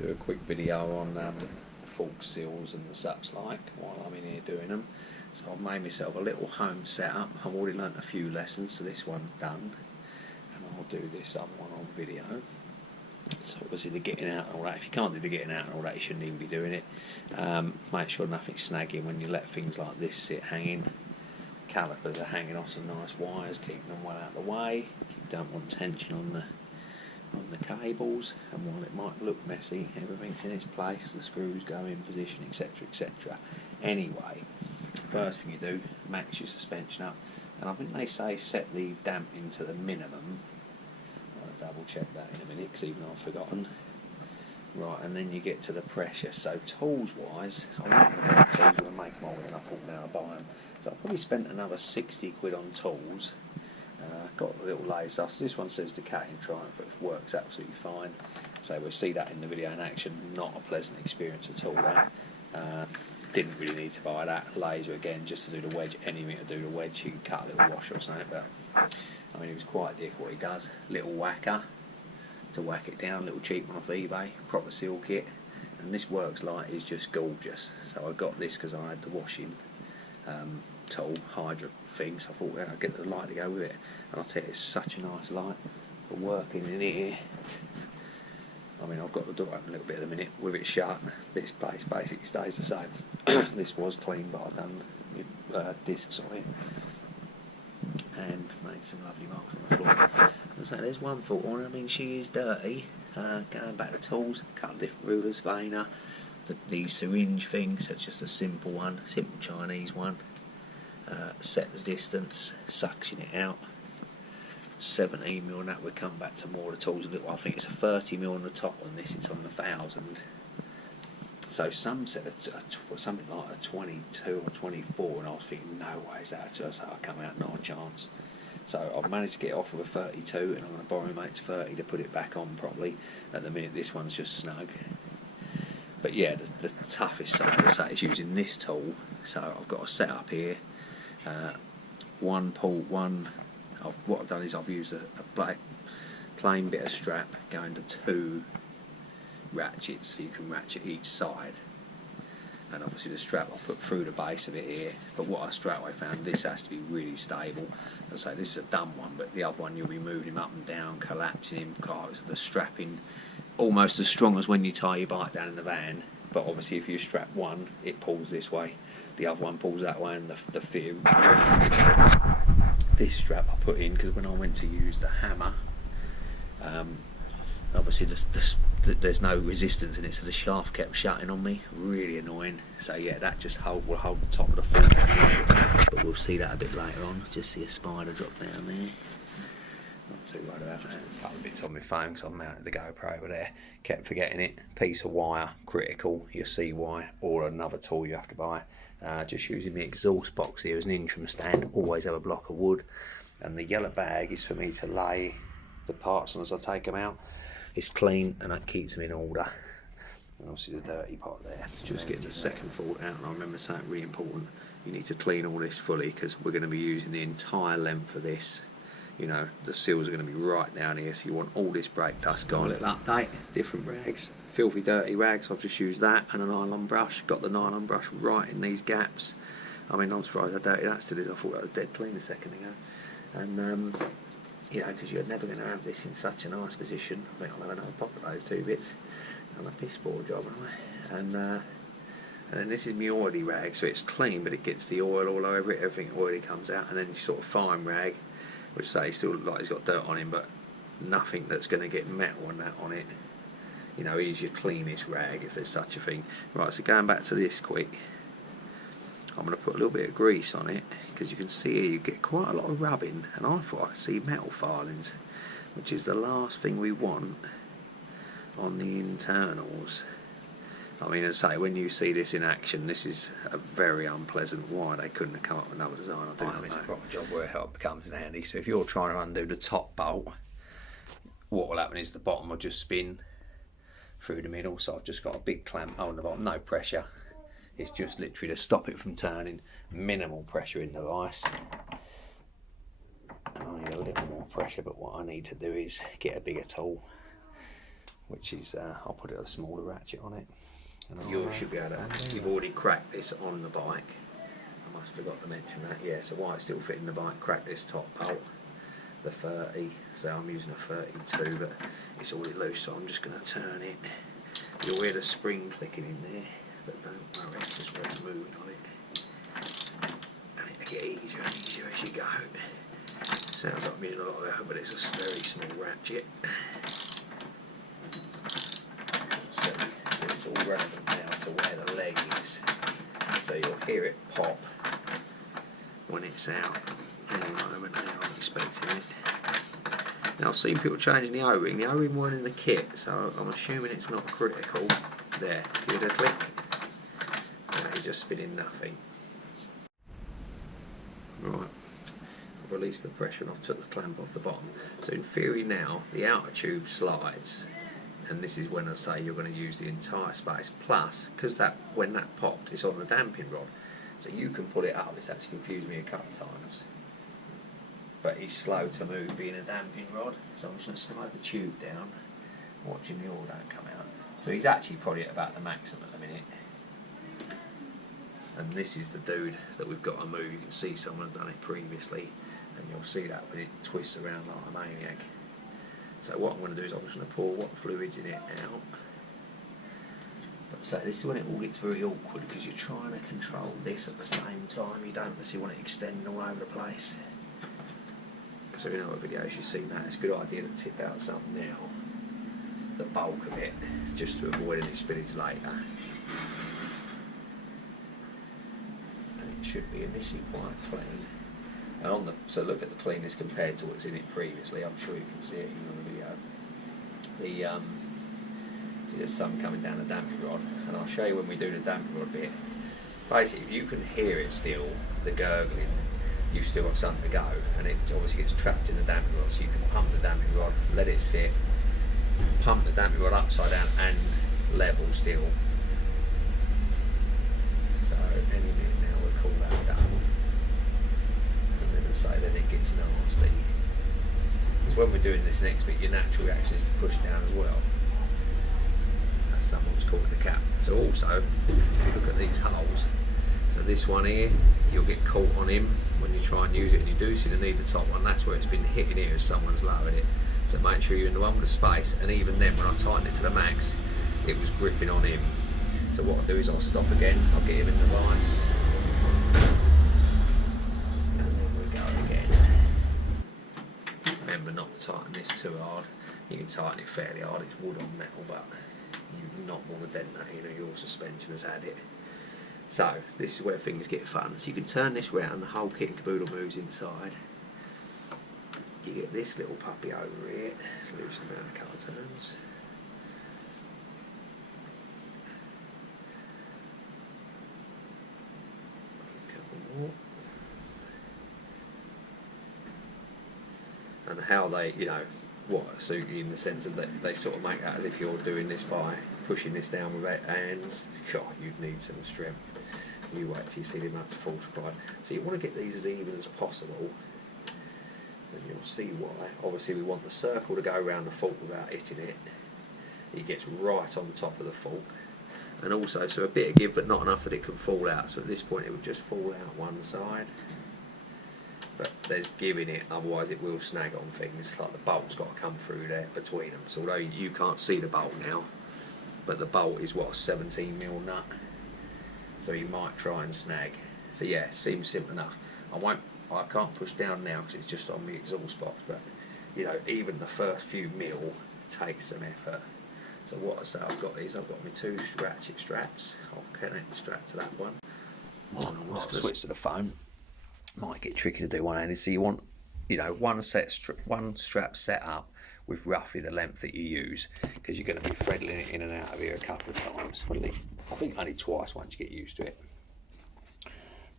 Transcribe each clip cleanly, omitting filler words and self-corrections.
do a quick video on fork seals and the such like while I'm in here doing them. So I've made myself a little home setup. I've already learnt a few lessons, so this one's done, and I'll do this other one on video. So obviously the getting out and all that, if you can't do the getting out and all that, you shouldn't even be doing it. Make sure nothing's snagging when you let things like this sit hanging. Calipers are hanging off some nice wires, keeping them well out of the way. You don't want tension on the cables, and while it might look messy, everything's in its place, the screws go in position, etc, etc. Anyway, first thing you do, max your suspension up, and I think they say set the damping to the minimum. I'll double check that in a minute, because even I've forgotten. Right, and then you get to the pressure. So tools wise, I'm not going to buy tools, I'm going to make them all, and I thought now I'll buy them. So I probably spent another 60 quid on tools. Got the little laser stuff. So this one says Decay and Triumph, but it works absolutely fine. So we'll see that in the video in action. Not a pleasant experience at all. That didn't really need to buy that laser again, just to do the wedge. Anything to do the wedge, you can cut a little washer or something. But I mean, it was quite difficult. What he does, little whacker to whack it down, little cheap one off eBay, proper seal kit, and this works light is just gorgeous. So I got this because I had the washing tool, Hydra thing, so I thought, well, I'd get the light to go with it, and I'll tell you, it's such a nice light for working in here. I mean, I've got the door open a little bit at the minute, with it shut, this place basically stays the same. This was clean, but I've done discs on it, and made some lovely marks on the floor. So there's one fault on her, I mean, she is dirty. Going back to tools, cut different rulers, veiner, the syringe thing, so it's just a simple one, simple Chinese one. Set the distance, suction it out, 17mm on that. We'll come back to more of the tools a little. I think it's a 30mm on the top on this, it's on the 1000. So some said something like a 22 or 24, and I was thinking, no way is that just how I come out, not a chance. So I've managed to get off with a 32, and I'm going to borrow my mate's 30 to put it back on properly. At the minute this one's just snug. But yeah, the toughest side of the set is using this tool. So I've got a setup here, one port, what I've done is I've used a plain bit of strap going to 2 ratchets, so you can ratchet each side. And obviously the strap I put through the base of it here, but what I straight away found, this has to be really stable. As I say, this is a dumb one, but the other one you'll be moving him up and down, collapsing him, because the strapping almost as strong as when you tie your bike down in the van, but obviously if you strap one, it pulls this way, the other one pulls that way, and the fear. This strap I put in because when I went to use the hammer, obviously there's no resistance in it, so the shaft kept shutting on me, really annoying. So yeah, that just will hold the top of the foot, but we'll see that a bit later on. Just see a spider drop down there. Not too worried about that. A couple of bits on my phone because I mounted the GoPro over there. Kept forgetting it. Piece of wire, critical. You'll see why. Or another tool you have to buy. Just using the exhaust box here as an interim stand. Always have a block of wood. And the yellow bag is for me to lay the parts on as I take them out. It's clean and that keeps them in order. And obviously the dirty part there. Just get the second fault out. And I remember saying really important. You need to clean all this fully because we're going to be using the entire length of this. You know, the seals are going to be right down here, so you want all this brake dust gone. A little update, different rags, filthy dirty rags. I've just used that and a nylon brush. Got the nylon brush right in these gaps. I mean, I'm surprised how dirty that still is. I thought that was dead clean a second ago. And you know, because you're never going to have this in such a nice position. I think I'll have another pop of those 2 bits. And a piss poor job, haven't I? And then this is my oily rag, so it's clean, but it gets the oil all over it. Everything oily comes out, and then you sort of fine rag, which say still looks like he's got dirt on him, but nothing that's going to get metal and that on it. You know, here's your cleanest rag if there's such a thing. Right, so going back to this quick, I'm going to put a little bit of grease on it, because you can see here you get quite a lot of rubbing, and I thought I could see metal filings, which is the last thing we want on the internals. I mean, as I say, when you see this in action, this is a very unpleasant. Why they couldn't have come up with another design, I don't know. It's a proper job where it help comes in handy. So if you're trying to undo the top bolt, what will happen is the bottom will just spin through the middle. So I've just got a big clamp on the bottom, no pressure. It's just literally to stop it from turning. Minimal pressure in the vise. And I need a little more pressure, but what I need to do is get a bigger tool, which is I'll put a smaller ratchet on it. And You should be able to. You've already cracked this on the bike. I must have forgot to mention that. Yeah, so while it's still fitting the bike, crack this top bolt, the 30. So I'm using a 32, but it's already loose, so I'm just going to turn it. You'll hear the spring clicking in there, but don't worry, it's just where it's moving on it. And it'll get easier and easier as you go. Sounds like I'm using a lot of effort, but it's a very small ratchet. So it's all relevant now to where the leg is. So you'll hear it pop when it's out. Any moment now, I'm expecting it. Now I've seen people changing the O-ring. The O-ring weren't in the kit, so I'm assuming it's not critical. There, give it a click. Now you're just spinning nothing. Right, I've released the pressure and I've took the clamp off the bottom. So in theory now, the outer tube slides, and this is when I say you're going to use the entire space. Plus, because that when that popped, it's on the damping rod, so you can pull it up. It's actually confused me a couple of times. But he's slow to move being a damping rod, so I'm just going to slide the tube down, watching the oil don't come out. So he's actually probably at about the maximum at the minute. And this is the dude that we've got to move. You can see someone's done it previously, and you'll see that when it twists around like a maniac. So what I'm going to do is I'm just going to pour what fluid's in it out. But so this is when it all gets very awkward, because you're trying to control this at the same time. You don't necessarily want it extending all over the place. So in other videos you've seen that, it's a good idea to tip out some now, the bulk of it, just to avoid any spillage later. And it should be initially quite clean. And on the, so look at the cleanness compared to what's in it previously. I'm sure you can see it even on the video. See there's some coming down the damping rod, and I'll show you when we do the damping rod bit. Basically, if you can hear it still, the gurgling, you've still got something to go, and it obviously gets trapped in the damping rod, so you can pump the damping rod, let it sit, pump the damping rod upside down and level still. So any minute now we'll call that done. And then I say that it gets nasty. Because when we're doing this next bit, your natural reaction is to push down as well. As someone's caught the cap. So also, if you look at these holes, so this one here, you'll get caught on him when you try and use it, and you do seem to need the top one. That's where it's been hitting here as someone's lowered it. So make sure you're in the one with the space, and even then when I tighten it to the max, it was gripping on him. So what I'll do is I'll stop again, I'll get him in the vise, and then we go again. Remember not to tighten this too hard. You can tighten it fairly hard, it's wood on metal, but you not want to dent that, you know, your suspension has had it. So this is where things get fun. So you can turn this round, the whole kit and caboodle moves inside. You get this little puppy over here, loosen down a couple of turns. A couple more. And how they, you know, what suit you in the sense of that they sort of make that as if you're doing this by pushing this down with their hands. God, you'd need some strength. You wait till you see them up to full stride. So you want to get these as even as possible, and you'll see why. Obviously we want the circle to go around the fork without hitting it. It gets right on top of the fork, and also so a bit of give but not enough that it can fall out. So at this point it would just fall out one side, but there's give in it, otherwise it will snag on things. Like the bolt's got to come through there between them. So although you can't see the bolt now, but the bolt is what, a 17mm nut, so you might try and snag. So yeah, seems simple enough. I can't push down now because it's just on the exhaust box, but you know, even the first few mil takes some effort. So what I say I've got is I've got my two ratchet straps. I'll connect the strap to that one. I'll switch to the phone. Might get tricky to do one-handed, so you want, you know, one strap set up with roughly the length that you use, because you're going to be threading it in and out of here a couple of times. Well, I think only twice once you get used to it.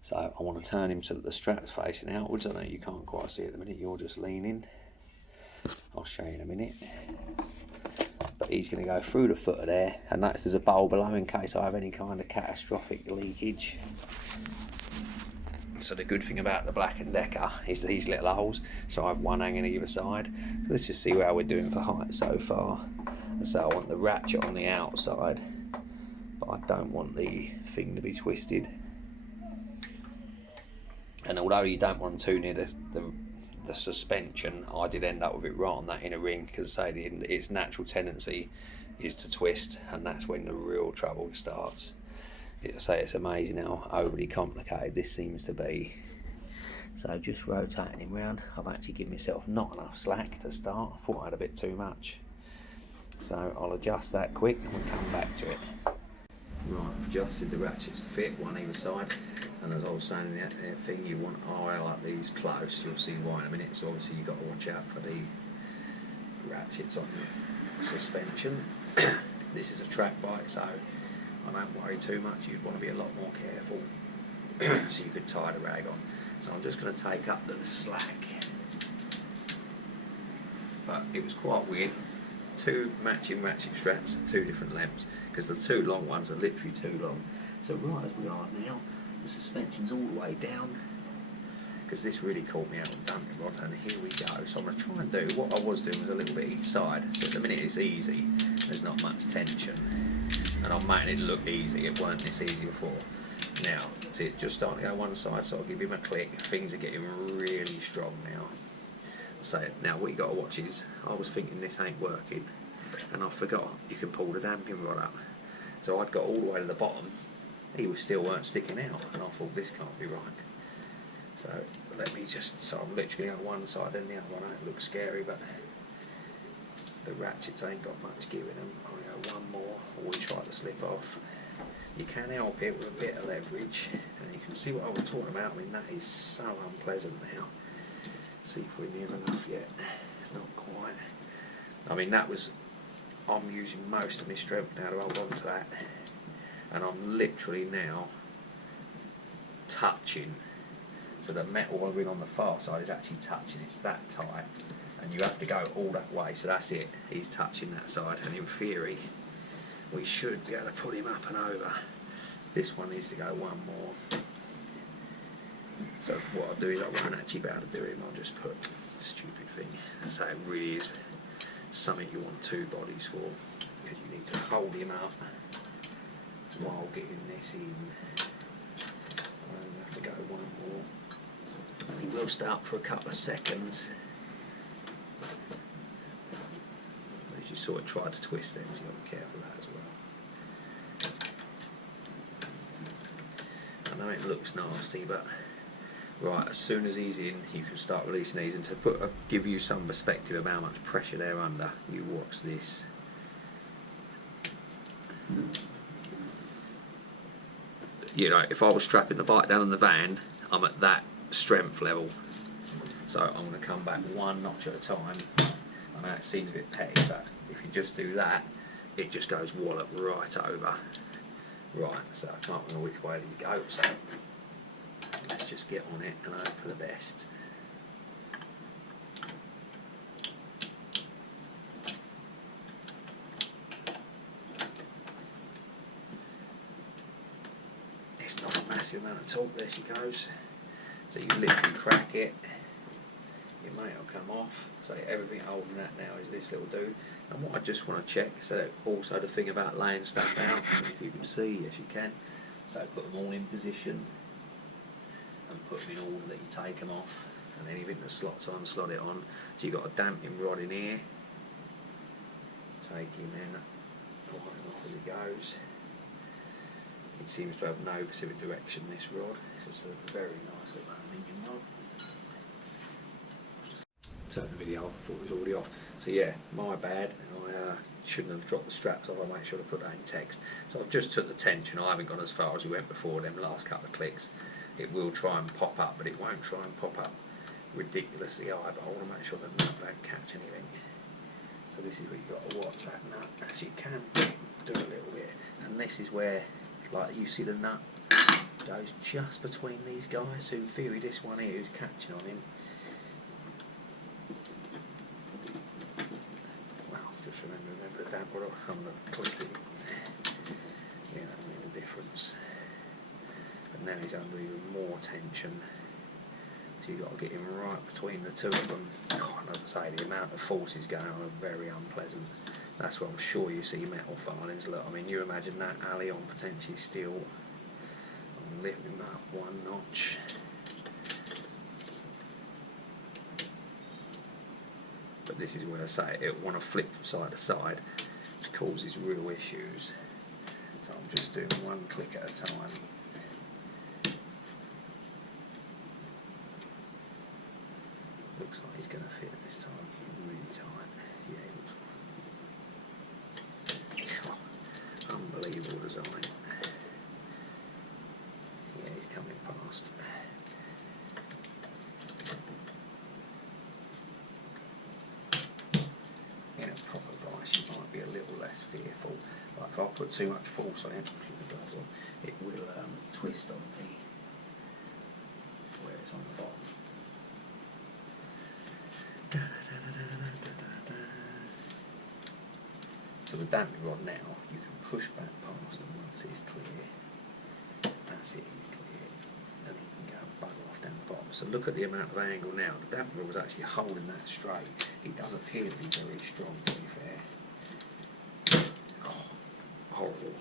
So I want to turn him so that the strap's facing outwards. I know you can't quite see it at the minute, you're just leaning. I'll show you in a minute. But he's going to go through the footer there, and notice there's a bowl below in case I have any kind of catastrophic leakage. So the good thing about the Black & Decker is these little holes, so I have one hanging either side. So let's just see how we're doing for height so far. So I want the ratchet on the outside, but I don't want the thing to be twisted. And although you don't want them too near the suspension, I did end up with it right on that inner ring, because say its natural tendency is to twist, and that's when the real trouble starts. It's amazing how overly complicated this seems to be. So just rotating him round, I've actually given myself not enough slack to start. I thought I had a bit too much. So I'll adjust that quick and we'll come back to it. Right, I've adjusted the ratchets to fit one either side, and as I was saying in the thing, you want like these close, you'll see why in a minute. So obviously you've got to watch out for the ratchets on the suspension. This is a track bike, so I don't worry too much. You'd want to be a lot more careful so you could tie the rag on. So I'm just going to take up the slack, but it was quite weird. Two matching ratchet straps at two different lengths, because the two long ones are literally too long. So right as we are now, the suspension's all the way down, because this really caught me out on dumping rod, and here we go. So I'm going to try and do what I was doing was a little bit each side. So at the minute it's easy, there's not much tension, and I'm making it look easy. It weren't this easy before. Now it's just starting to go one side, so I'll give him a click. Things are getting really strong now. So now what you got to watch is, I was thinking this ain't working, and I forgot you can pull the damping rod up. So I'd got all the way to the bottom, he was still weren't sticking out, and I thought this can't be right. So let me just, so I'm literally on one side then the other one. It looks scary, but the ratchets ain't got much give in them. I'm going to go one more, or we try to slip off. You can help it with a bit of leverage, and you can see what I was talking about. I mean, that is so unpleasant now. See if we're near enough yet. Not quite. I mean, that was, I'm using most of my strength now to hold on to that, and I'm literally now touching. So the metal ring on the far side is actually touching. It's that tight, and you have to go all that way. So that's it. He's touching that side, and in theory, we should be able to put him up and over. This one needs to go one more. So what I'll do is I won't actually be able to do him. I'll just put the stupid thing. So it really is something you want two bodies for, because you need to hold him up while getting this in. I have to go one more. He will start for a couple of seconds. As you sort of try to twist them, so you've got to be careful of that as well. I know it looks nasty, but right, as soon as he's in, you can start releasing these, and to give you some perspective of how much pressure they're under, you watch this. You know, if I was strapping the bike down in the van, I'm at that strength level. So I'm going to come back one notch at a time. I know it seems a bit petty, but if you just do that, it just goes wallop right over. Right, so I can't remember which way these go, so let's just get on it and hope for the best. It's not a massive amount of torque, there she goes. So you literally crack it, it may not come off. So everything holding that now is this little dude. And what I just want to check, so also the thing about laying stuff out, if you can see, yes you can. So put them all in position, and put them in order that you take them off, and anything that slots on, slot it on. So you've got a damping rod in here, take him in, right off as it goes. It seems to have no specific direction, this rod. It's just a very nice little aluminium rod. Turn the video off, I thought it was already off. So yeah, my bad. I shouldn't have dropped the straps off. I'll make sure to put that in text. So I've just took the tension. I haven't gone as far as we went before them last couple of clicks. It will try and pop up, but it won't try and pop up ridiculously high. But I want to make sure that nut don't catch anything. So this is where you've got to watch that nut, as you can do a little bit. And this is where, like, you see the nut goes just between these guys. So in theory, this one here is catching on him. Just remember the damper on the clipping. Yeah, that'll make the difference. But now he's under even more tension. So you've got to get him right between the two of them. God, as I say, the amount of forces going on are very unpleasant. That's why I'm sure you see metal filings. Look, I mean, you imagine that alley on potentially steel. I'm lifting him up one notch. But this is where I say it want to flip from side to side. It causes real issues. So I'm just doing one click at a time. Looks like he's going to fit this time. Really tight. Yeah, he looks like. Oh, unbelievable design. Yeah, he's coming past. In a proper vice, you might be a little less fearful. Like if I put too much force on it, keep the gloves on, it will twist on me where it's on the bottom. So the damping rod now, you can push back past and once it's clear, that's it, he's clear, and he can go and bugger off down the bottom. So look at the amount of angle now. The damping rod was actually holding that straight. It does appear to be very strong, to be fair. Oh, horrible.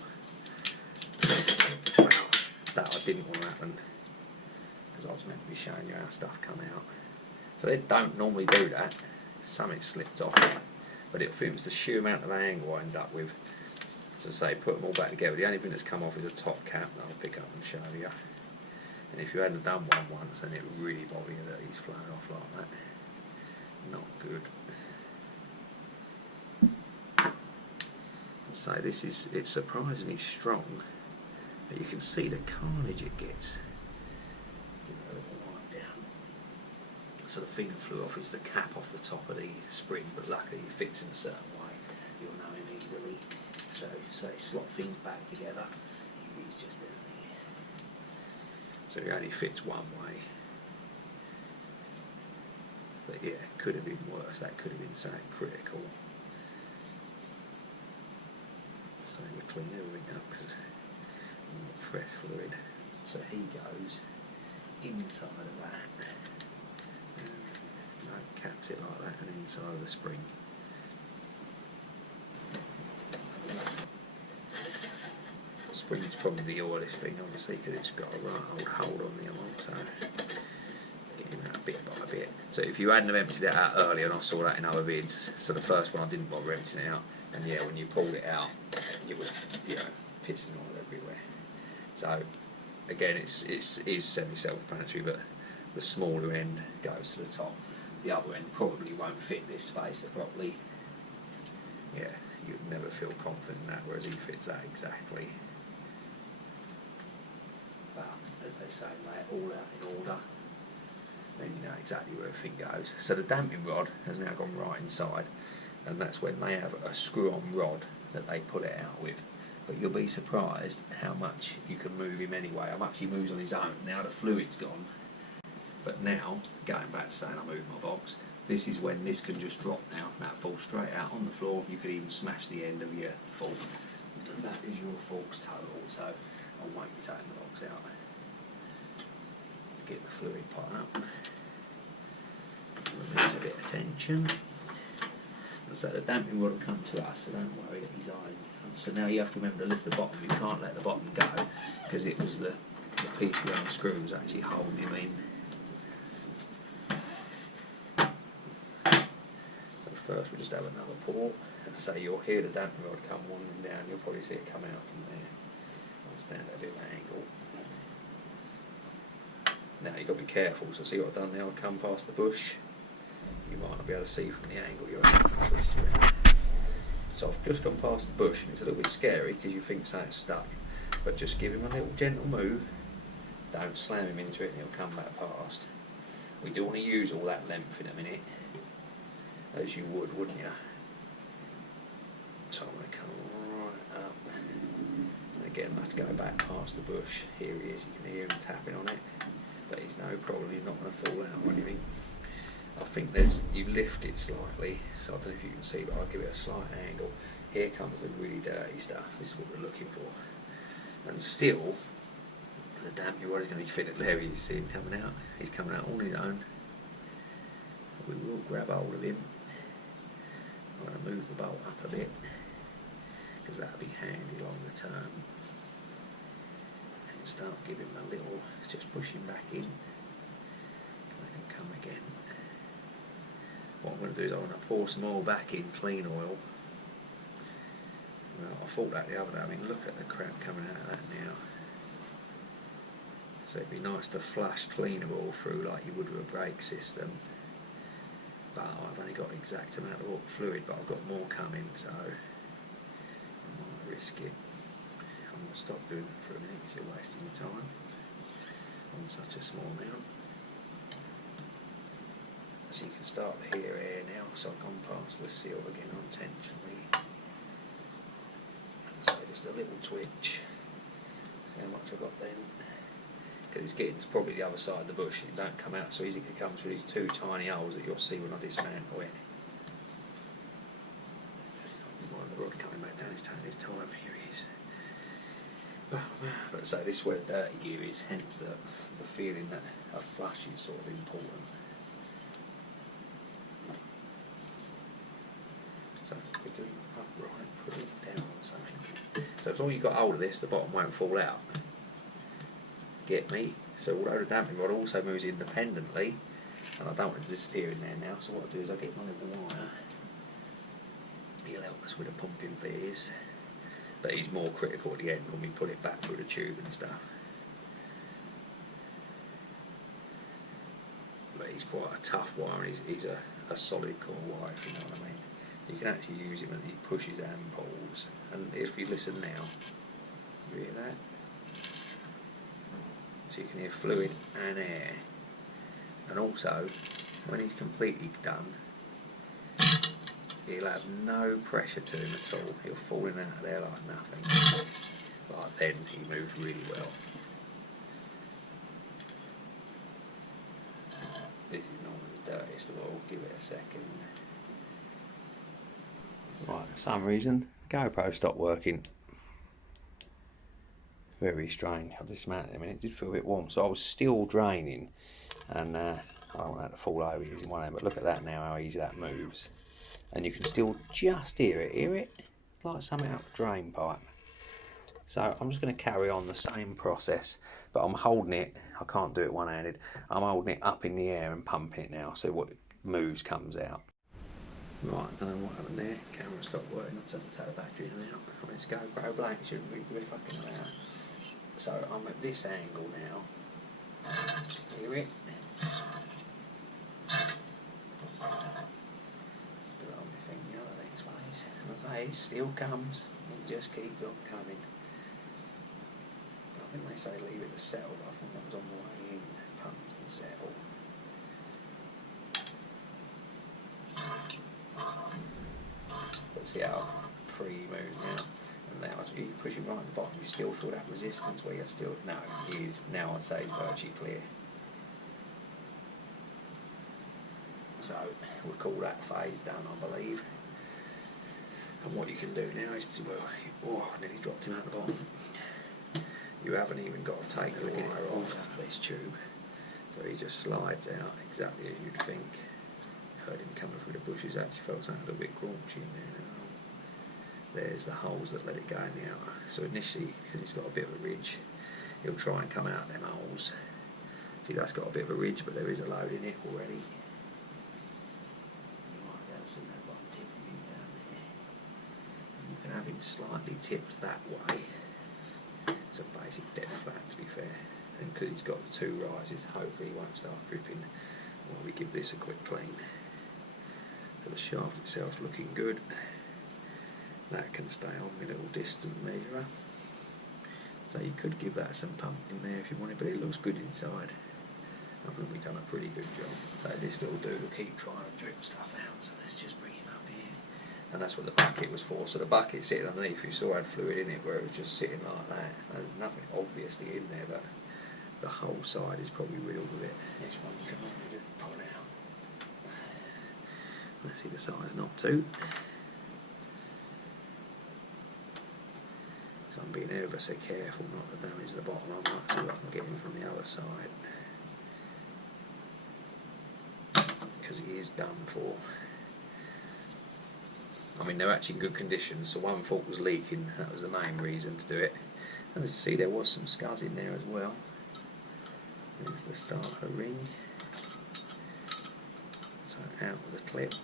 Wow, that I didn't want to happen, because I was meant to be showing you how stuff come out. So they don't normally do that. Something slipped off, but it was the sheer amount of angle I end up with. So say, put them all back together. The only thing that's come off is a top cap that I'll pick up and show you. And if you hadn't done one once, then it would really bother you that he's flown off like that. Not good. So this is, it's surprisingly strong, but you can see the carnage it gets. Give it a little wipe down. So the thing that flew off is the cap off the top of the spring, but luckily it fits in a certain way. You'll know him easily. So say slot things back together. He's just down here. So he only fits one way. But yeah, could have been worse. That could have been something critical. So we clean everything up because more fresh fluid. So he goes inside of that. Caps it like that and inside of the spring. The spring's probably the oiliest thing, obviously, because it's got a right old hold on the oil, so getting that bit by bit. So if you hadn't have emptied it out earlier, and I saw that in other vids, so the first one I didn't bother emptying it out, and yeah, when you pulled it out, it was, you know, pissing oil everywhere. So again, it is semi-self-explanatory, but the smaller end goes to the top. The other end probably won't fit this spacer properly. Yeah, you'd never feel confident in that, whereas he fits that exactly. But as they say, lay it all out in order, then you know exactly where everything goes. So the damping rod has now gone right inside, and that's when they have a screw-on rod that they pull it out with. But you'll be surprised how much you can move him anyway, how much he moves on his own. Now the fluid's gone. But now, going back to saying I moved my box, this is when this can just drop now. That falls straight out on the floor. You could even smash the end of your fork. And that is your fork's total. So I won't be taking the box out. Get the fluid pot up. Release a bit of tension. And so the damping rod will come to us, so don't worry that he's eyeing down. So now you have to remember to lift the bottom. You can't let the bottom go, because it was the piece behind the screw was actually holding him in. First, we just have another pour, and so you'll hear the damping rod come wandering down. You'll probably see it come out from there. I'll stand at a bit of an angle. Now you've got to be careful. So see what I've done now? I've come past the bush. You might not be able to see from the angle you're at. Twist you around. So I've just gone past the bush, and it's a little bit scary because you think something's stuck. But just give him a little gentle move. Don't slam him into it, and he'll come back past. We do want to use all that length in a minute, as you would, wouldn't you? So I'm going to come right up, and again I have to go back past the bush. Here he is, you can hear him tapping on it, but he's no problem, he's not going to fall out or anything. I think you lift it slightly, so I don't know if you can see, but I'll give it a slight angle. Here comes the really dirty stuff. This is what we're looking for. And still, the damping rod is going to be fitted there. You see him coming out. He's coming out on his own. We will grab hold of him. I'm going to move the bolt up a bit, because that'll be handy longer term. And start giving them a little, just pushing back in, let them come again. What I'm going to do is I'm going to pour some oil back in, clean oil. Well, I thought that the other day, I mean, look at the crap coming out of that now. So it'd be nice to flush cleaner oil through like you would with a brake system. But I've only got the exact amount of fluid, but I've got more coming, so I might risk it. I'm going to stop doing it for a minute because you're wasting your time on such a small amount. So you can start to hear air now, so I've gone past the seal again unintentionally. So just a little twitch. See how much I've got then. Because it's getting to probably the other side of the bush, it don't come out so easy, it comes through these two tiny holes that you'll see when I dismantle it. Mind the rod coming back down, he's taking his time, here he is. But so this is where the dirty gear is, hence the feeling that a flush is sort of important. So quickly upright, put it down or something. So as long as you've got hold of this, the bottom won't fall out. Get me? So although the damping rod also moves independently, and I don't want it to disappear in there now, so what I do is I get my little wire. He'll help us with the pumping fees, but he's more critical at the end when we put it back through the tube and stuff. But he's quite a tough wire, and he's a solid core wire, if you know what I mean. So you can actually use him and he pushes and pulls. And if you listen now, you hear that? So you can hear fluid and air. And also, when he's completely done, he'll have no pressure to him at all. He'll fall in and out of there like nothing. But then he moves really well. This is normally the dirtiest of all. Give it a second. Right, for some reason, GoPro stopped working. Very strange. I dismantled him and it did feel a bit warm, so I was still draining, and I don't want that to fall over using one hand, but look at that now, how easy that moves. And you can still just hear it? Like something out of a drain pipe. So I'm just going to carry on the same process, but I'm holding it, I can't do it one-handed, I'm holding it up in the air and pumping it now, so what moves comes out. Right, I don't know what happened there, camera stopped working, I had to take the battery in and out. I mean, it's GoPro blank, shouldn't be fucking around. So I'm at this angle now. Hear it? Put it on my finger the next place. As I say, it still comes. It just keeps on coming. I think they say leave it to settle, but I think that was on the way in. Pump and settle. But see how free he moves now. And now as you push him right at the bottom, you still feel that resistance where you're still, no, he is, now I'd say he's virtually clear. So we'll call that phase done, I believe. And what you can do now is to, well, oh, I nearly dropped him out the bottom. You haven't even got to take the wire off this tube. So he just slides out exactly as you'd think. Heard him coming through the bushes, actually felt something a little bit graunchy in there now. There's the holes that let it go in the outer. So initially, because it's got a bit of a ridge, he'll try and come out them holes. See, that's got a bit of a ridge, but there is a load in it already. You might be able to see that bottom tip down there. And you can have him slightly tipped that way. It's a basic depth flat, to be fair. And because he's got the two rises, hopefully he won't start dripping while we give this a quick clean. So the shaft itself's looking good. That can stay on my little distance measurer. So you could give that some pump in there if you wanted, but it looks good inside. I think we've done a pretty good job. So this little dude will keep trying to drip stuff out, so let's just bring him up here. And that's what the bucket was for. So the bucket sitting underneath, you saw had fluid in it where it was just sitting like that. There's nothing obviously in there, but the whole side is probably riddled with it. This one you can only just pull out. Let's see the size, not too. So I'm being ever so careful not to damage the bottom. I might see what I can get him from the other side. Because he is done for. I mean, they're actually in good condition, so one fault was leaking, that was the main reason to do it. And as you see, there was some scuzz in there as well. There's the start of the ring. So out with the clip.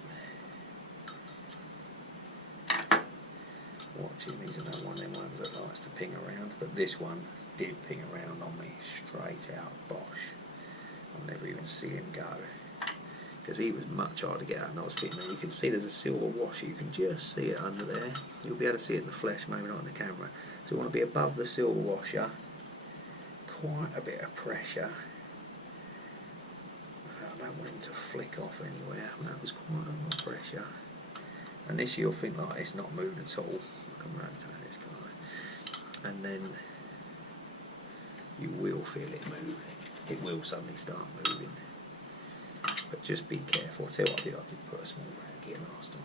Watch him, he's another one of them ones that likes to ping around, but this one did ping around on me straight out, bosh. I'll never even see him go, because he was much harder to get out than I was fitting there. You can see there's a silver washer, you can just see it under there. You'll be able to see it in the flesh, maybe not in the camera. So you want to be above the silver washer, quite a bit of pressure. I don't want him to flick off anywhere, that was quite a lot of pressure. And this you'll think like it's not moved at all. I can rotate this guy. And then you will feel it move. It will suddenly start moving. But just be careful. I'll tell you what I did put a small rag here last time.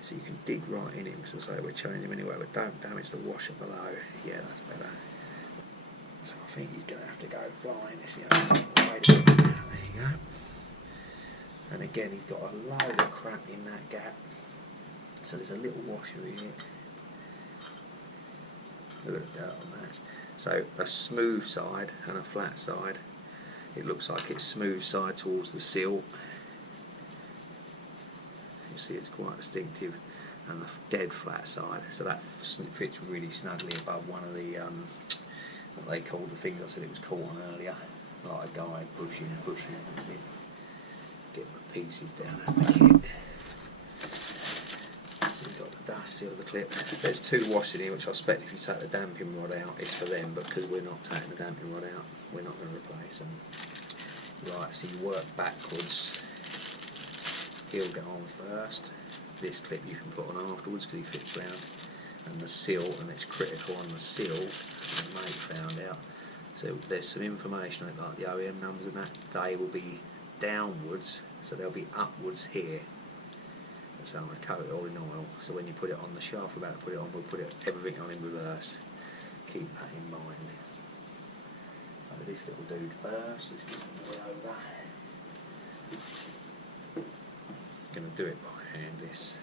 So you can dig right in him, so say we're changing him anyway, but don't damage the washer below. Yeah, that's better. So I think he's going to have to go flying. It's the only way to get him out. There you go. And again, he's got a load of crap in that gap. So there's a little washer here. Look at the dirt on that. So a smooth side and a flat side. It looks like it's smooth side towards the sill. You see it's quite distinctive. And the dead flat side. So that fits really snugly above one of the, what they called the things I said it was caught on earlier. Like a guy pushing. That's it. Get the pieces down at the kit. So we've got the dust seal, the clip. There's two washers in here, which I expect if you take the damping rod out, it's for them, but because we're not taking the damping rod out, we're not going to replace them. Right, so you work backwards. He'll go on first. This clip you can put on afterwards because he fits round. And the seal, and it's critical on the seal, the mate found out. So there's some information like the OEM numbers and that. They will be downwards, so they'll be upwards here. So I'm going to coat it all in oil, so when you put it on the shaft we're about to put it on, we'll put everything on in reverse. Keep that in mind. So this little dude first, let's get him all the way over. Going to do it by hand, this.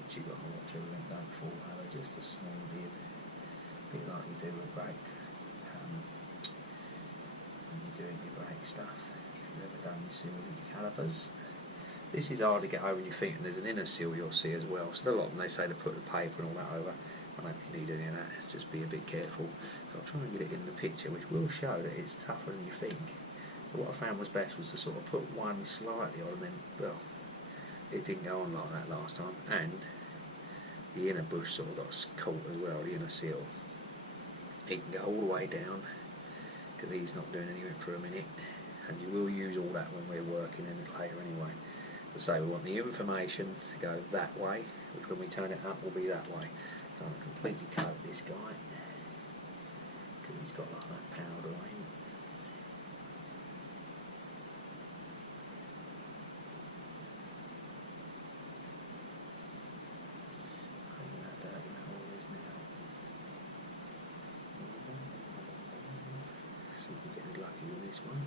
But you've got to watch everything don't fall over, just a small bit like you do with brake. When you're doing your brake stuff, if you've ever done your seal with your calipers. This is hard to get over when you think, and there's an inner seal you'll see as well. So a lot of them they say to put the paper and all that over. I don't think you need any of that, just be a bit careful. So I'll try and get it in the picture, which will show that it's tougher than you think. So what I found was best was to sort of put one slightly on, and then, well, it didn't go on like that last time. And the inner bush sort of got caught as well, the inner seal. It can go all the way down, because he's not doing anything for a minute, and you will use all that when we're working in it later anyway. So we want the information to go that way, which when we turn it up will be that way. So I'm completely coat this guy, because he's got like that powder on him. Clean that dirt in the hole is now. See if we get lucky with this one.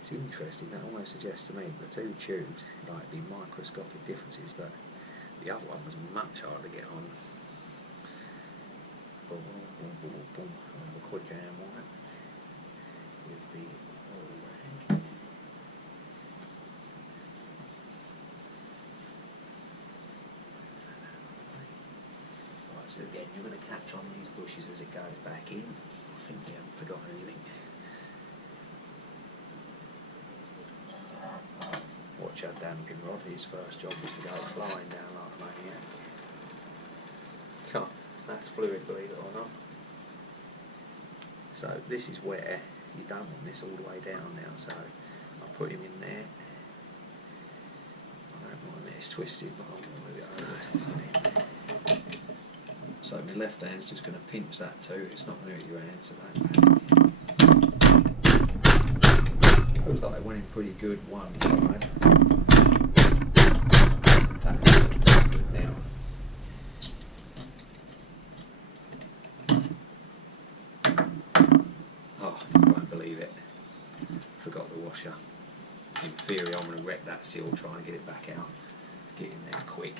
It's interesting, that almost suggests to me the two tubes might be microscopic differences, but the other one was much harder to get on. Boom, boom, boom, boom, boom. I'll have a quick hand on it with the oil rag. Right, so again, you're going to catch on these bushes as it goes back in. I think we haven't forgotten anything. Watch our damping rod, his first job was to go flying down like a maniac. God, that's fluid, believe it or not. So this is where you don't want this all the way down now, so I'll put him in there. I don't mind that it's twisted, but I'm going to move it over the top of it. So my left hand's just going to pinch that too, it's not going to hit your hand, so don't matter. Looks like it went in pretty good one side. That's good now. Oh, you won't believe it. Forgot the washer. In theory, I'm going to wreck that seal, try and get it back out, get in there quick.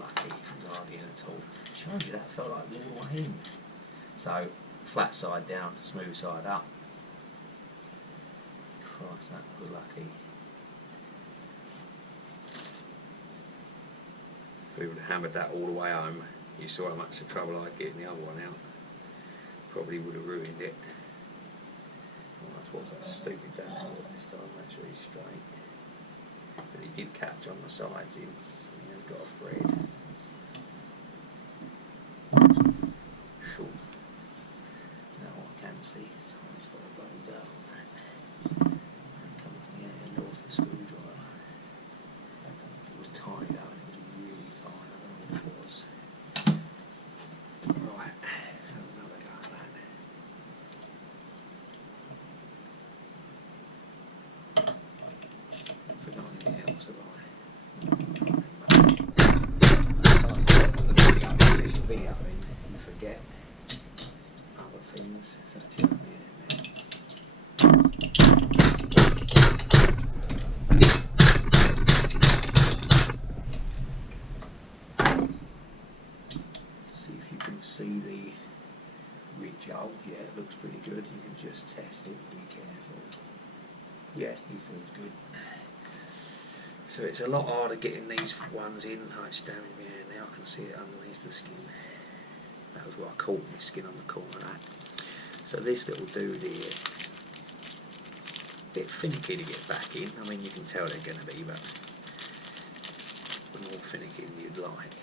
Lucky, it was hardly in at all. Shows you that felt like all the way in. So, flat side down, smooth side up. Christ, that was lucky. If we would have hammered that all the way home, you saw how much trouble I'd get in the other one out. Probably would have ruined it. What's that stupid damn board this time? That's really straight. But he did catch on the sides in. He has got a thread. Sure. Now I can see. Someone's got a bloody dart on that. Come up the end off the screwdriver. It was tiny though, and it was really fine. I don't know what it was. Right, let's have another go at that. I've forgotten anything else, have I? Video in, you forget other things. It's actually only in there. See if you can see the ridge hole. Yeah, it looks pretty good. You can just test it. Be careful. Yeah, it feels good. So it's a lot harder getting these ones in. Oh, it's damaging my hand now. I can see it underneath the skin. That was what I caught my skin on the corner of that. So this little dude here, a bit finicky to get back in. I mean, you can tell they're going to be, but the more finicky than you'd like.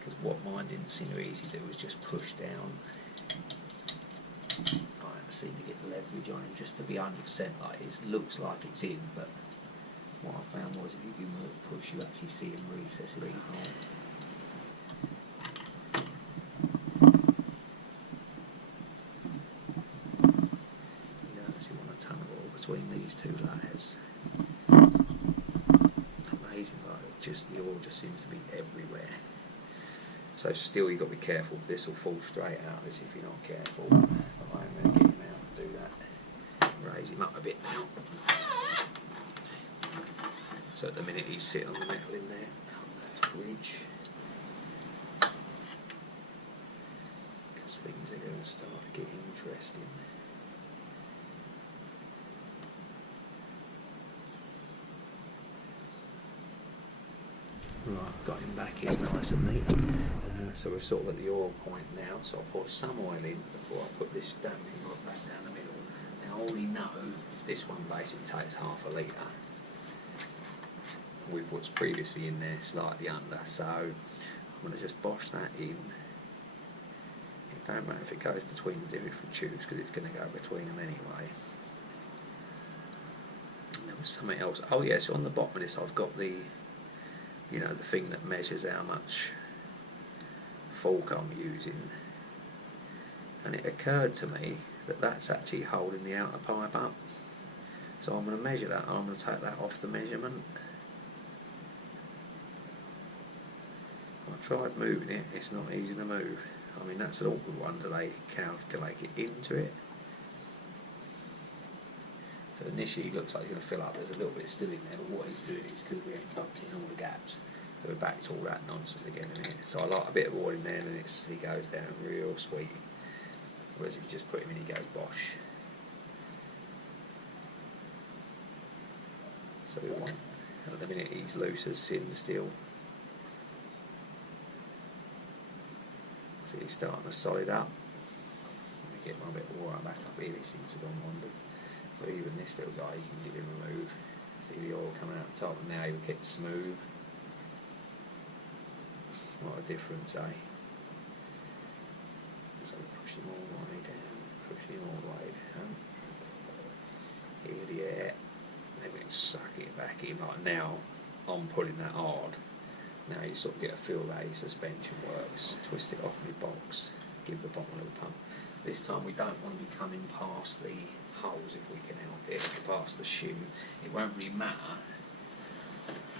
Because what mine didn't seem easy to do was just push down. I had to seem to get leverage on him just to be 100% like it looks like it's in, but what I found was if you give him a push, you actually see him recessing it on. Between these two layers. Amazing, like just the oil just seems to be everywhere. So still you've got to be careful, this will fall straight out this if you're not careful. So I'm going to get him out and do that. Raise him up a bit now. So at the minute he's sitting on the metal in there, on that ridge. Because things are going to start to get interesting. Right, got him back in nice and neat. So we're sort of at the oil point now, so I'll pour some oil in before I put this damping rod back down the middle. Now I already know this one basically takes half a litre with what's previously in there slightly under, so I'm going to just bosh that in. It don't matter if it goes between the different tubes because it's going to go between them anyway. And there was something else. Oh yes, on the bottom of this I've got the, you know, the thing that measures how much fork I'm using, and it occurred to me that that's actually holding the outer pipe up, so I'm going to measure that. I'm going to take that off the measurement. I tried moving it, it's not easy to move. I mean, that's an awkward one, do they calculate it into it? So initially it looks like it's going to fill up, there's a little bit still in there, but what he's doing is because we ain't plugged in all the gaps. So we're back to all that nonsense again in here. So I like a bit of oil in there and then he goes down real sweet. Whereas if you just put him in, he goes bosh. So we want, at the minute he's loose as sin still. See, he's starting to solid up. Let me get my bit of water back up here, he seems to have gone wandered. So even this little guy you can get him removed. See the oil coming out the top, and now he will get smooth. What a difference, eh? So push him all the way down, push him all the way down. Here the air. Then we can suck it back in. Like now, I'm pulling that hard. Now you sort of get a feel how your suspension works. Twist it off in your box, give the bottom a little pump. This time we don't want to be coming past the holes if we can help it, past the shim. It won't really matter,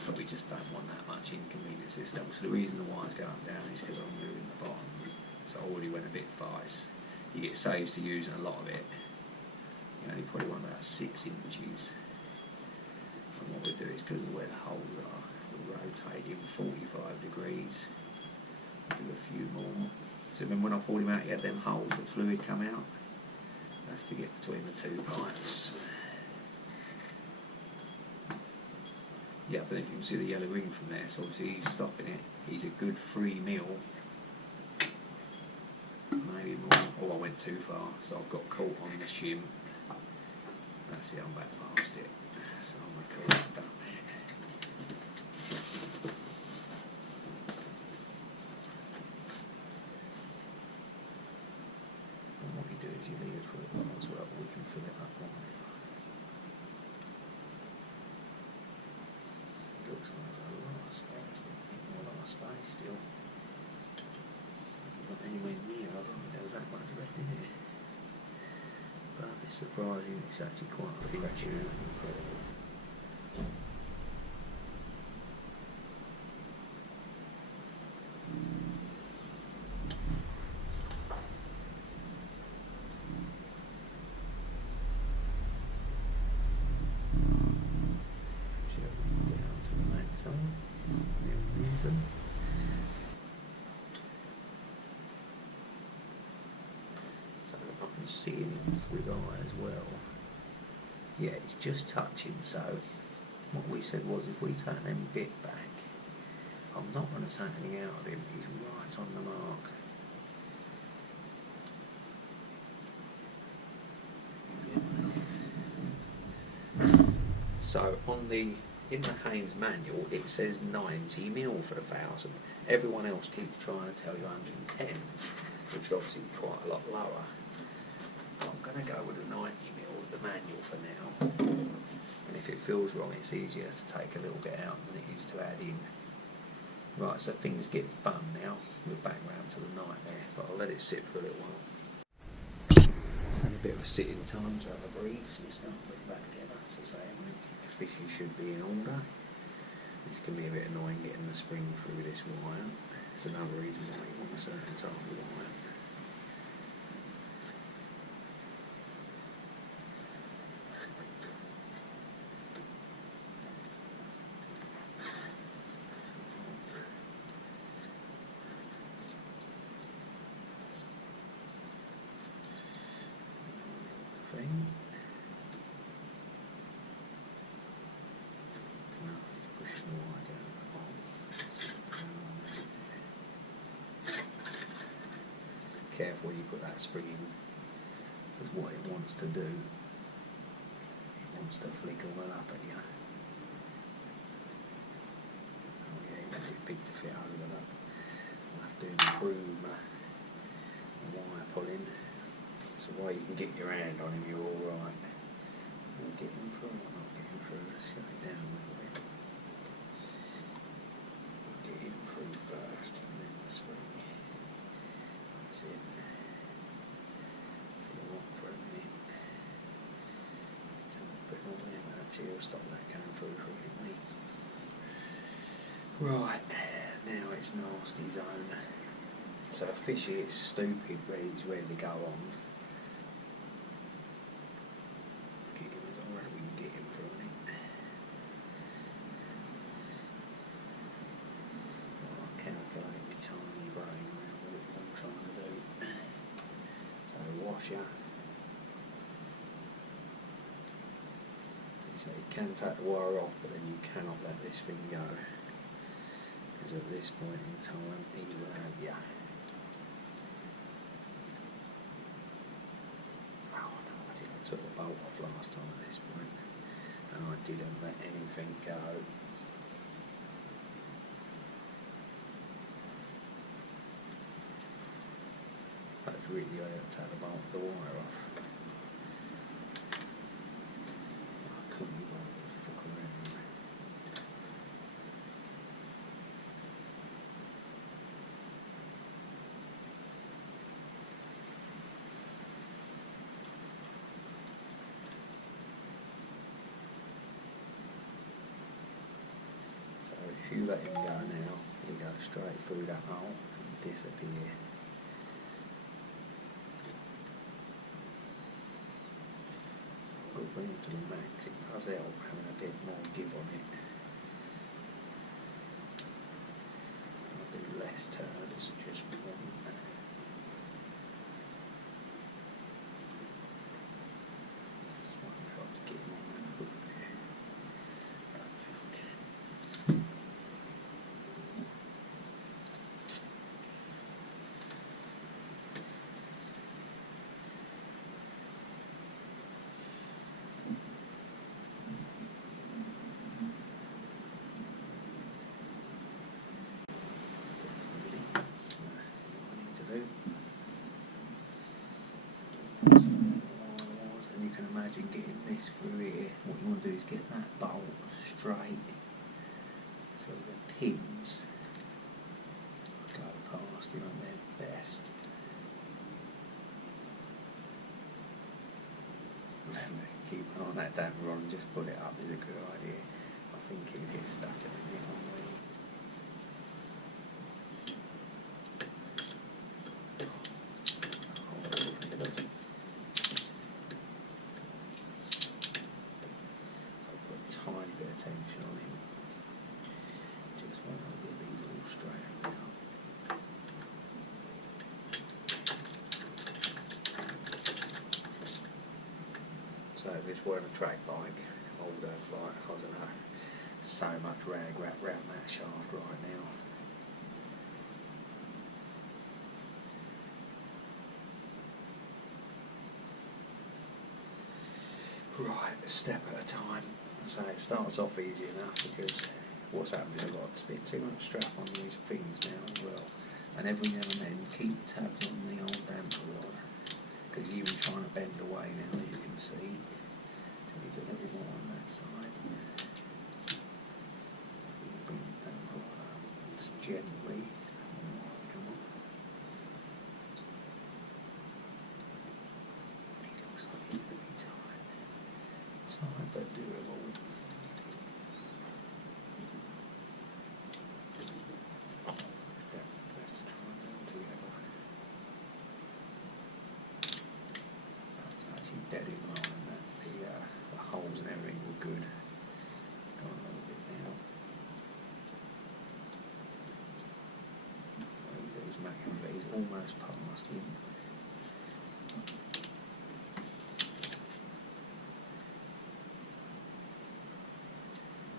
but we just don't want that much inconvenience this level. So the reason the wire's going down is because I'm moving the bottom. So I already went a bit fast. You get so used to using a lot of it, you only probably want about 6 inches. And what we do is, because of where the holes are, we'll rotate him 45 degrees, do a few more. So then when I pulled him out, he had them holes, the fluid come out. That's to get between the 2 pipes. Yeah, I don't know if you can see the yellow ring from there, so obviously he's stopping it. He's a good 3 mil, maybe more. Oh, I went too far, so I've got caught on the shim. That's it, I'm back past it. So I'm going to call it done. And what you do is you leave it for a while as well, we can fill it up on it. Looks like there's a lot of space, a lot of space still. Not anywhere near, I don't think there was that much left in here. But it's surprising, it's actually quite a fraction out, incredible. Down to the maximum, no reason. So I can see him with eye as well. Yeah, it's just touching, so what we said was if we take them bit back, I'm not going to take anything out of him, he's right on the mark. So in the Haynes manual it says 90 mil for the 1000. Everyone else keeps trying to tell you 110, which is obviously quite a lot lower. I'm going to go with the 90 mil of the manual for now. And if it feels wrong, it's easier to take a little bit out than it is to add in. Right, so things get fun now. We're back round to the nightmare, but I'll let it sit for a little while. Had a bit of a sitting time to have a breathe, so we start putting back together. So say fishy should be in order. This can be a bit annoying getting the spring through this wire. It's another reason why you want a certain type of wire. Careful when you put that spring in, because what it wants to do, it wants to flicker well up at you. Oh yeah, it makes it big to fit over that. I'll have to improve my wire pulling. So while you can get your hand on him, you're alright. We'll get him through, or not get him through, let's get it down a little bit. Get him through first, and then the spring. That's it. Actually, we'll stop that going through for a minute. Right, now it's nasty zone. So fishy, it's stupid, he's ready to go on. Get him as hard as we can get him for a minute. Well, I calculate my tiny brain around what it is I'm trying to do. So washer. So you can take the wire off, but then you cannot let this thing go, because at this point in time he will have you. Oh no, I think I took the bolt off last time at this point, and I didn't let anything go. That's really good to take the bolt of the wire off. if you let him go now, he'll go straight through that hole and disappear. Good bring him to the max, it does help having a bit more give on it. I'll do less turns, just one. And you can imagine getting this through here. What you want to do is get that bolt straight so the pins go past him on their best. Keep on that, don't run, just put it up is a good idea. I think he'll get stuck in the middle. Attention on him. Just want to get these all straight out. So if this weren't a track bike, I would have like, I don't know, so much rag wrapped around that shaft right now. Right, a step at a time. So it starts off easy enough because what's happened is I've got a bit too much strap on these things now as well. And every now and then keep tabs on the old damper rod because even trying to bend away now, as you can see, it needs a little more on that side. Bring that rod up just gently. Come on. It looks like it's going to be tight. Tight but doable. Dead in line, the holes and everything were good. Gone a little bit now. So he's making, but he's almost past him.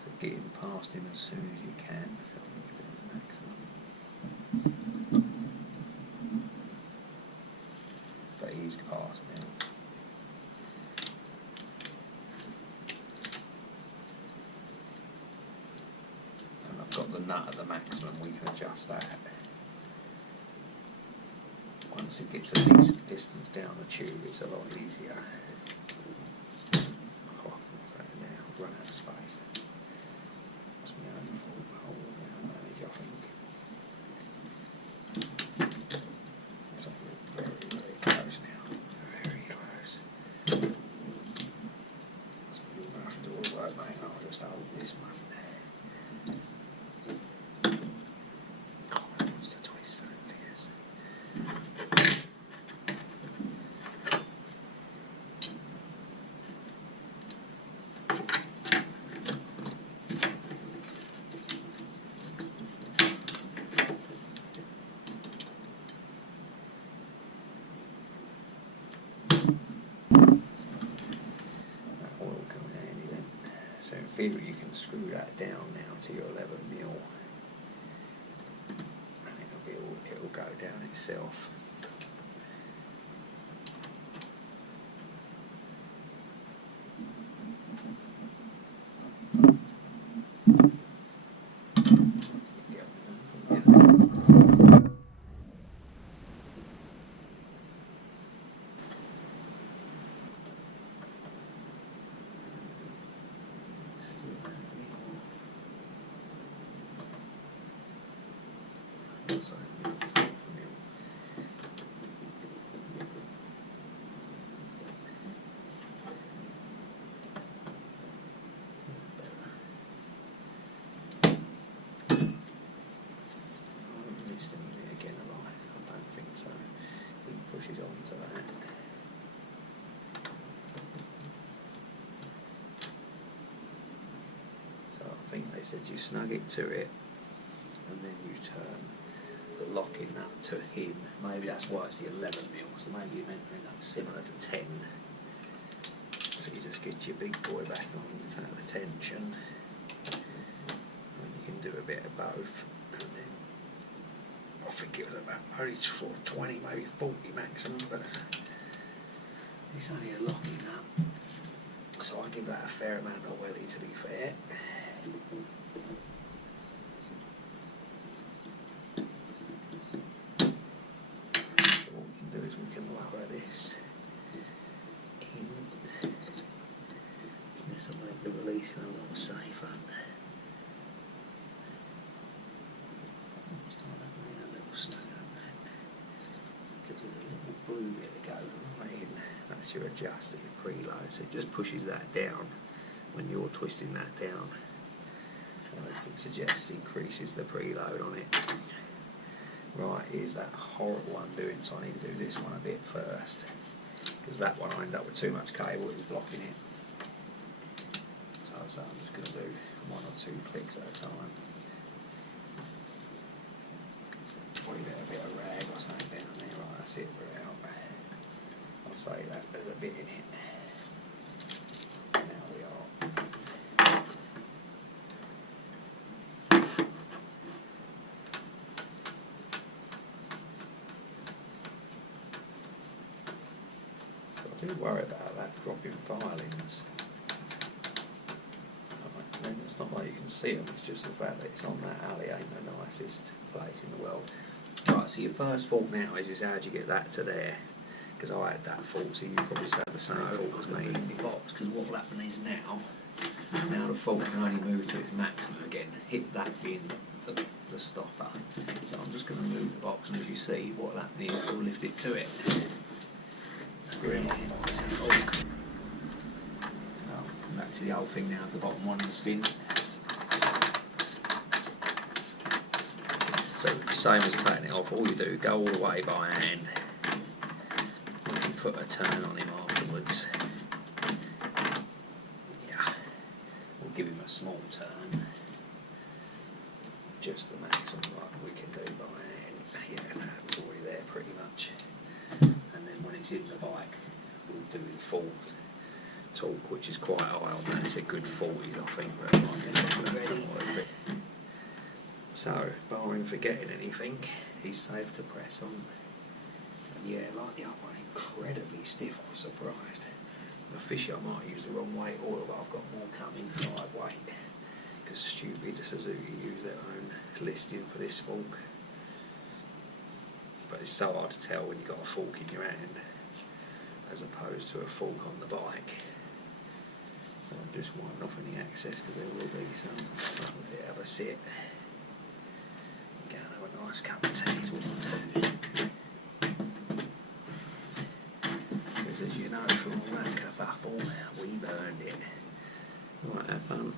So get him past him as soon as you can. So he's at his maximum. But he's past now. Got the nut at the maximum, we can adjust that. Once it gets a decent distance down the tube, it's a lot easier. Oh, now I've run out of space. That's my own fault. Manage, I think. So we're very, very close now. Very close. So you're going to have to do all the work, mate. I'll just hold this one. So in theory you can screw that down now to your 11mm and it'll go down itself. this as you snug it to it, and then you turn the locking nut to him. Maybe that's why it's the 11mm, so maybe you're meant to end up similar to 10. So you just get your big boy back on, you take the tension, and you can do a bit of both, and then I think it was about only sort of 20, maybe 40 maximum, but it's only a locking nut, so I give that a fair amount of welly, to be fair. So what we can do is we can lower this in. This will make the releasing a lot safer. Start having a little snug on that. Because there's a little blue bit that goes right in. That's your adjuster, your preload. So it just pushes that down when you're twisting that down. As it suggests, increases the preload on it. Right, here's that horrible undoing, so I need to do this one a bit first, because that one I end up with too much cable, it was blocking it. So I'm just going to do 1 or 2 clicks at a time. Probably get a bit of rag or something down there. Right, that's it, we're out. I'll say that there's a bit in it. Now we are. I do worry about that dropping filings. And it's not like you can see them, it's just the fact that it's on that alley ain't the nicest place in the world. Right, so your first fault now is how do you get that to there? Because I had that fault, so you probably had the same fault as me. Because what will happen is now the fault can only move to its maximum again, hit that being the stopper. So I'm just going to move the box, and as you see, what will happen is we'll lift it to it. It's a fault. Back to the old thing now, the bottom one is spin. So same as taking it off, all you do, go all the way by hand. You can put a turn on him afterwards. Yeah, we'll give him a small turn. Just the maximum like we can do by hand. Yeah, that's already there pretty much. And then when it's in the bike, we'll do the full torque, which is quite high on that. It's a good 40s, I think, but ready. So, barring forgetting anything, he's safe to press on. And yeah, like the other one, incredibly stiff. I was surprised. The fish I might use the wrong weight oil, but I've got more coming 5 weight. Because stupid Suzuki use their own listing for this fork. But it's so hard to tell when you've got a fork in your hand as opposed to a fork on the bike. So I'm just wiping off any excess because there will be some. Let it have a sit. Go and have a nice cup of tea is what I'll do. Because as you know from all that kerfuffle, we burned it. Right, have fun.